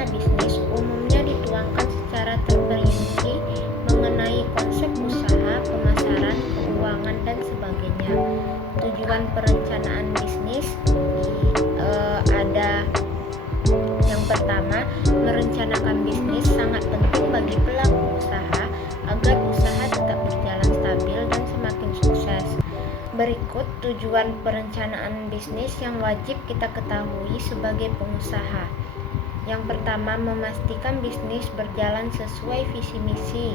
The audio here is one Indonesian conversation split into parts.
rencana bisnis umumnya dituangkan secara terperinci mengenai konsep usaha, pemasaran, keuangan, dan sebagainya. Tujuan perencanaan bisnis ada yang pertama, merencanakan bisnis sangat penting bagi pelaku usaha agar usaha tetap berjalan stabil dan semakin sukses. Berikut tujuan perencanaan bisnis yang wajib kita ketahui sebagai pengusaha. Yang pertama, memastikan bisnis berjalan sesuai visi misi.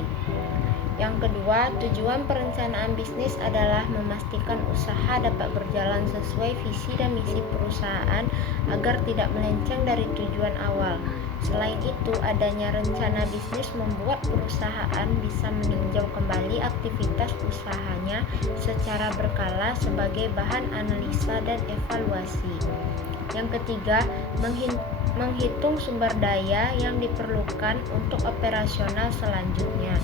Yang kedua, tujuan perencanaan bisnis adalah memastikan usaha dapat berjalan sesuai visi dan misi perusahaan agar tidak melenceng dari tujuan awal. Selain itu, adanya rencana bisnis membuat perusahaan bisa meninjau kembali aktivitas usahanya secara berkala sebagai bahan analisa dan evaluasi. Yang ketiga, menghitung sumber daya yang diperlukan untuk operasional selanjutnya.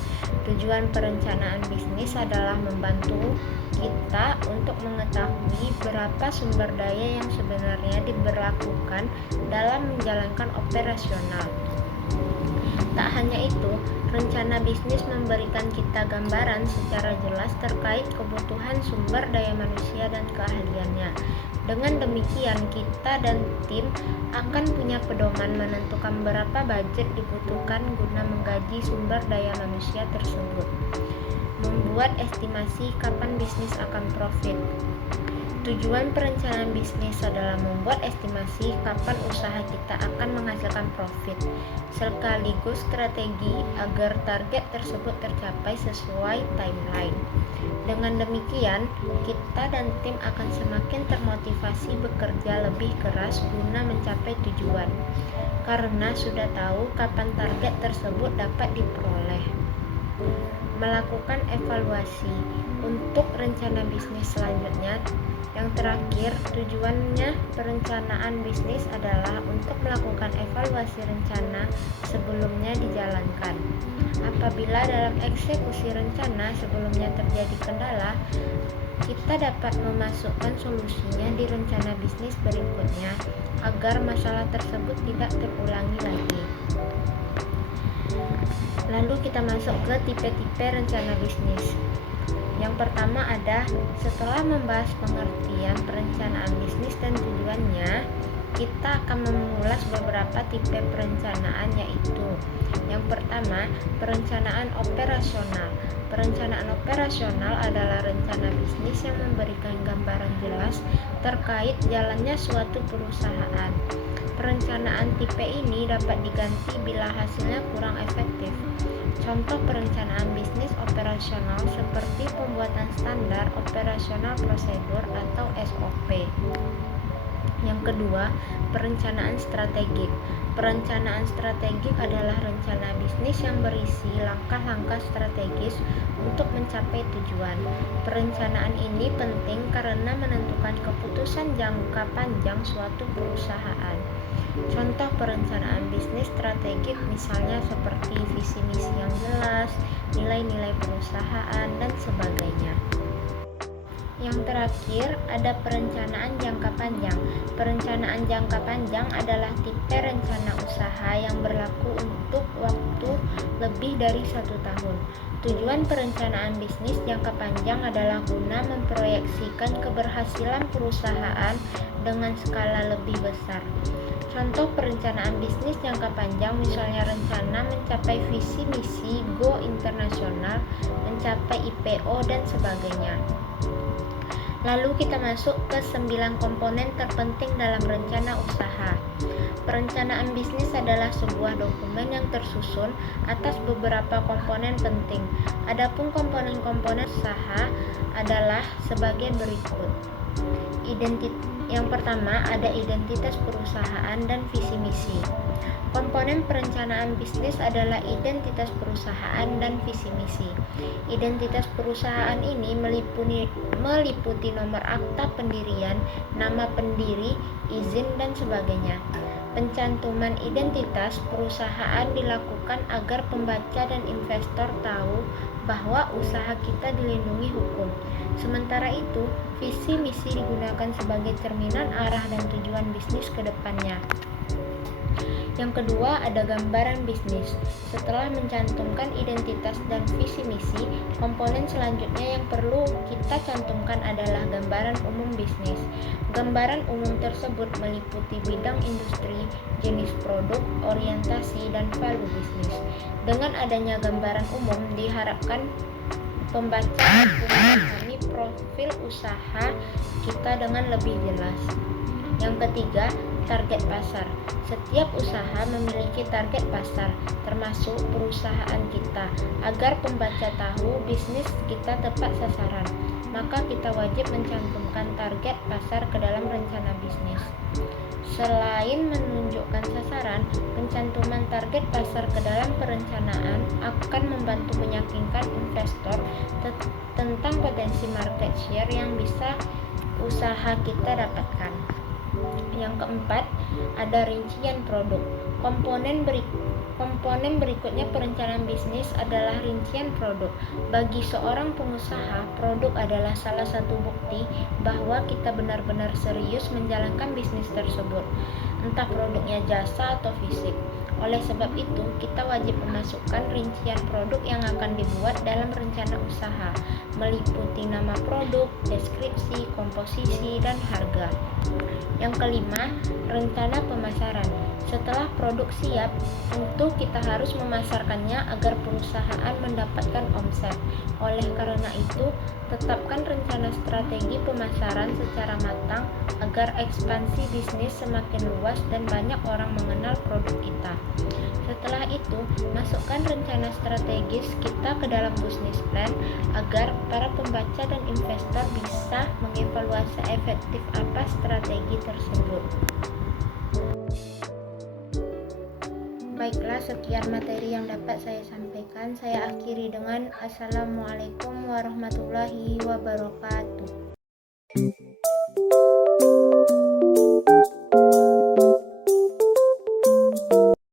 Tujuan perencanaan bisnis adalah membantu kita untuk mengetahui berapa sumber daya yang sebenarnya diberlakukan dalam menjalankan operasional. Tak hanya itu, rencana bisnis memberikan kita gambaran secara jelas terkait kebutuhan sumber daya manusia dan keahliannya. Dengan demikian, kita dan tim akan punya pedoman menentukan berapa budget dibutuhkan guna menggaji sumber daya manusia tersebut. Membuat estimasi kapan bisnis akan profit. Tujuan perencanaan bisnis adalah membuat estimasi kapan usaha kita akan menghasilkan profit, sekaligus strategi agar target tersebut tercapai sesuai timeline. Dengan demikian, kita dan tim akan semakin termotivasi bekerja lebih keras guna mencapai tujuan, karena sudah tahu kapan target tersebut dapat diperoleh. Melakukan evaluasi untuk rencana bisnis selanjutnya. Yang terakhir, tujuannya perencanaan bisnis adalah untuk melakukan evaluasi rencana sebelumnya dijalankan. Apabila dalam eksekusi rencana sebelumnya terjadi kendala, kita dapat memasukkan solusinya di rencana bisnis berikutnya agar masalah tersebut tidak terulangi lagi. Lalu kita masuk ke tipe-tipe rencana bisnis. Yang pertama ada, setelah membahas pengertian perencanaan bisnis dan tujuannya, kita akan mengulas beberapa tipe perencanaan, yaitu yang pertama, perencanaan operasional. Perencanaan operasional adalah rencana bisnis yang memberikan gambaran jelas terkait jalannya suatu perusahaan. Perencanaan tipe ini dapat diganti bila hasilnya kurang efektif. Contoh perencanaan bisnis operasional seperti pembuatan standar operasional prosedur atau SOP. Yang kedua, perencanaan strategik. Perencanaan strategik adalah rencana bisnis yang berisi langkah-langkah strategis untuk mencapai tujuan. Perencanaan ini penting karena menentukan keputusan jangka panjang suatu perusahaan. Contoh perencanaan bisnis strategik misalnya seperti visi misi yang jelas, nilai-nilai perusahaan, dan sebagainya. Yang terakhir, ada perencanaan jangka panjang. Perencanaan jangka panjang adalah tipe rencana usaha yang berlaku untuk waktu lebih dari 1 tahun. Tujuan perencanaan bisnis jangka panjang adalah guna memproyeksikan keberhasilan perusahaan dengan skala lebih besar. Contoh perencanaan bisnis jangka panjang misalnya rencana mencapai visi misi go internasional, mencapai IPO, dan sebagainya. Lalu kita masuk ke 9 komponen terpenting dalam rencana usaha. Perencanaan bisnis adalah sebuah dokumen yang tersusun atas beberapa komponen penting. Adapun komponen-komponen usaha adalah sebagai berikut. Yang pertama ada identitas perusahaan dan visi misi. Komponen perencanaan bisnis adalah identitas perusahaan dan visi misi. Identitas perusahaan ini meliputi nomor akta pendirian, nama pendiri, izin, dan sebagainya. Pencantuman identitas perusahaan dilakukan agar pembaca dan investor tahu bahwa usaha kita dilindungi hukum. Sementara itu, visi misi digunakan sebagai cerminan arah dan tujuan bisnis ke depannya. Yang kedua, ada gambaran bisnis. Setelah mencantumkan identitas dan visi misi, komponen selanjutnya yang perlu kita cantumkan adalah gambaran umum bisnis. Gambaran umum tersebut meliputi bidang industri, jenis produk, orientasi, dan value bisnis. Dengan adanya gambaran umum, diharapkan pembaca dapat memahami profil usaha kita dengan lebih jelas. Yang ketiga, target pasar. Setiap usaha memiliki target pasar, termasuk perusahaan kita. Agar pembaca tahu bisnis kita tepat sasaran, maka kita wajib mencantumkan target pasar ke dalam rencana bisnis. Selain menunjukkan sasaran, pencantuman target pasar ke dalam perencanaan akan membantu meyakinkan investor tentang potensi market share yang bisa usaha kita dapatkan. Yang keempat, ada rincian produk. Komponen berikutnya perencanaan bisnis adalah rincian produk. Bagi seorang pengusaha, produk adalah salah satu bukti bahwa kita benar-benar serius menjalankan bisnis tersebut, entah produknya jasa atau fisik. Oleh sebab itu, kita wajib memasukkan rincian produk yang akan dibuat dalam rencana usaha, meliputi nama produk, deskripsi, komposisi, dan harga. Yang kelima, rencana pemasaran. Setelah produk siap, tentu kita harus memasarkannya agar perusahaan mendapatkan omset. Oleh karena itu, tetapkan rencana strategi pemasaran secara matang agar ekspansi bisnis semakin luas dan banyak orang mengenal produk kita. Setelah itu, masukkan rencana strategis kita ke dalam business plan agar para pembaca dan investor bisa mengevaluasi efektif apa strategi tersebut. Baiklah, sekian materi yang dapat saya sampaikan. Saya akhiri dengan Assalamualaikum warahmatullahi wabarakatuh.